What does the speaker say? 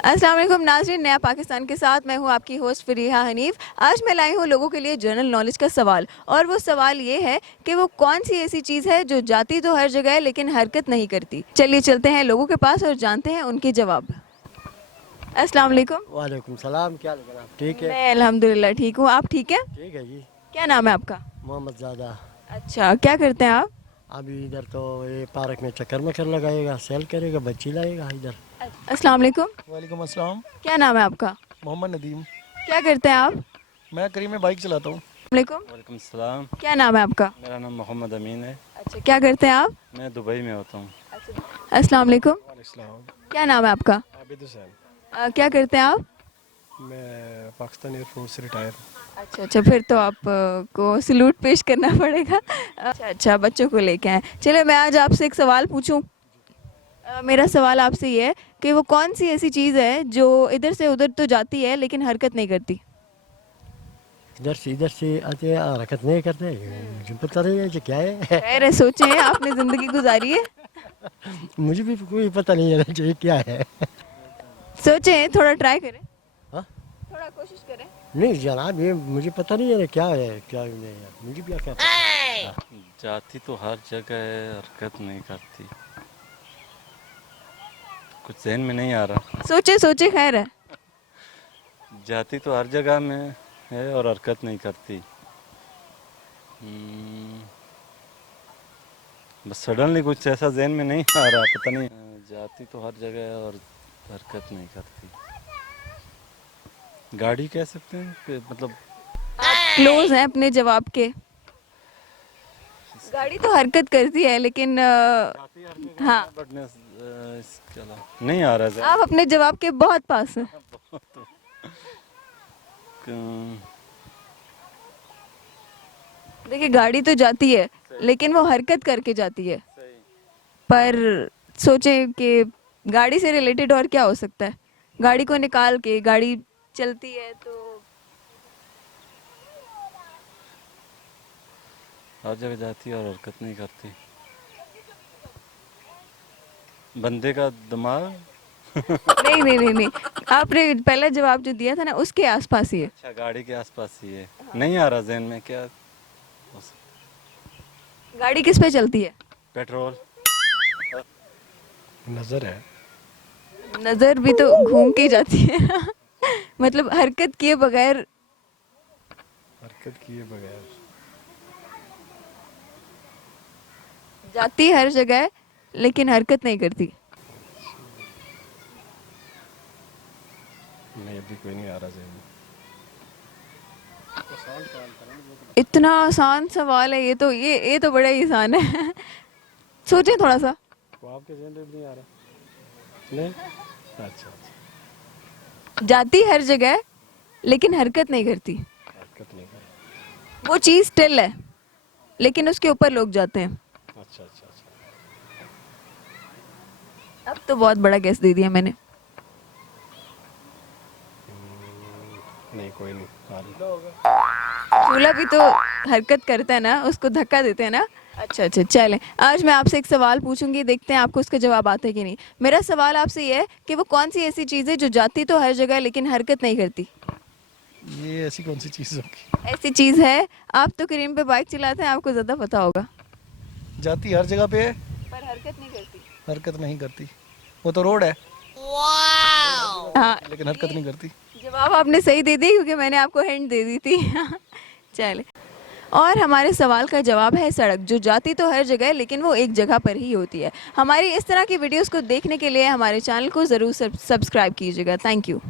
अस्सलाम वालेकुम नाज़रीन, नया पाकिस्तान के साथ मैं हूं आपकी होस्ट फरीहा हनीफ। आज मैं लाई हूं लोगों के लिए जनरल नॉलेज का सवाल, और वो सवाल ये है कि वो कौन सी ऐसी चीज़ है जो जाती तो हर जगह है लेकिन हरकत नहीं करती। चलिए चलते हैं लोगों के पास और जानते हैं उनके जवाब। अस्सलाम वालेकुम। वालेकुम सलाम। क्या हाल है? ठीक है। मैं अल्हम्दुलिल्लाह ठीक हूँ, आप ठीक है? ठीक है जी। क्या नाम है आपका? मोहम्मद ज़्यादा। अच्छा, क्या करते हैं आप? अभी इधर तो ये पार्क में चक्कर मक्कर लगाएगा, सेल करेगा, बच्ची लाएगा इधर। अस्सलाम वालेकुम। वालेकुम अस्सलाम। क्या नाम है आपका? मोहम्मद नदीम। क्या करते हैं आप? मैं करीब में बाइक चलाता हूँ। वालेकुम। वालेकुम सलाम। क्या नाम है आपका? मेरा नाम मोहम्मद अमीन है। अच्छा, क्या करते हैं आप? मैं दुबई में होता हूँ। अस्सलाम वालेकुम। वालेकुम। क्या नाम है आपका? आबिद हुसैन। क्या करते हैं आप? मैं पाकिस्तान एयरफोर्स से रिटायर। अच्छा अच्छा, फिर तो आप को सलूट पेश करना पड़ेगा। अच्छा अच्छा, बच्चों को लेके आए। चलिए मैं आज आपसे एक सवाल पूछूं। मेरा सवाल आपसे ये है कि वो कौन सी ऐसी चीज़ है जो इधर से उधर तो जाती है लेकिन हरकत नहीं करती। इधर से आते हैं, हरकत नहीं करते। मुझे पता नहीं है कि क्या है। खैर है, सोचें, आपने ज़िंदगी गुजारी है, मुझे भी कोई पता नहीं है कि क्या है। सोचें, थोड़ा ट्राई करें। हाँ? थोड़ा कोशिश करें। नहीं जनाब, ये मुझे पता नहीं है क्या है, क्या नहीं है, मुझे भी क्या पता। जाती तो हर जगह है, हरकत नहीं करती। कुछ जहन में नहीं आ रहा। सोचे सोचे, खैर है। जाती तो हर जगह में है और हरकत नहीं करती। बस सडनली कुछ ऐसा जहन में नहीं आ रहा, पता नहीं। जाती तो हर जगह है और हरकत नहीं करती। गाड़ी कह सकते हैं कि मतलब क्लोज है अपने जवाब के। गाड़ी तो हरकत करती है लेकिन हाँ, बट इसके अलावा नहीं आ रहा है आप अपने जवाब के बहुत पास हैं। जहन। देखिए, गाड़ी तो जाती है लेकिन वो हरकत करके जाती है। पर सोचें कि गाड़ी से रिलेटेड और क्या हो सकता है। गाड़ी को निकाल के गाड़ी चलती है तो हर जगह जाती है और हरकत नहीं करती। बंदे का दिमाग। नहीं नहीं नहीं नहीं, आपने पहला जवाब जो दिया था ना उसके आसपास ही है। अच्छा, गाड़ी के आसपास ही है। नहीं आ रहा जहन में क्या हो सकता। गाड़ी किस पे चलती है? पेट्रोल। नज़र है। नजर भी तो घूम के जाती है। मतलब हरकत किए बगैर। हरकत किए बगैर। जाती हर जगह है लेकिन हरकत नहीं करती। नहीं, अभी कोई नहीं आ रहा जहन में। इतना आसान सवाल है ये तो, ये तो बड़ा ही आसान है। सोचें थोड़ा सा। वो आपके जहन में भी नहीं आ रहा। नहीं। अच्छा अच्छा। जाती हर जगह है लेकिन हरकत नहीं करती। हरकत नहीं कर। वो चीज़ स्टिल है लेकिन उसके ऊपर लोग जाते हैं। अच्छा अच्छा अच्छा। अब तो बहुत बड़ा गेस दे दिया मैंने। नहीं, कोई नहीं आ रही। चूल्हा भी तो हरकत करता है ना, उसको धक्का देते हैं ना। अच्छा अच्छा, चलें, आज मैं आपसे एक सवाल पूछूंगी, देखते हैं आपको उसका जवाब आता है कि नहीं। मेरा सवाल आपसे ये है कि वो कौन सी ऐसी चीज़ है जो जाती तो हर जगह लेकिन हरकत नहीं करती। ये ऐसी कौन सी चीज़ होगी? ऐसी चीज़ है, आप तो करीम पे बाइक चलाते हैं, आपको ज़्यादा पता होगा। जाती हर जगह पे है, पर हरकत नहीं करती। हरकत नहीं करती। वो तो रोड है, हाँ, लेकिन हरकत नहीं करती। जवाब आपने सही दे दिया क्योंकि मैंने आपको हिंट दे दी थी। चले, और हमारे सवाल का जवाब है सड़क, जो जाती तो हर जगह है लेकिन वो एक जगह पर ही होती है। हमारी इस तरह की वीडियोस को देखने के लिए हमारे चैनल को ज़रूर सब्सक्राइब कीजिएगा। Thank you.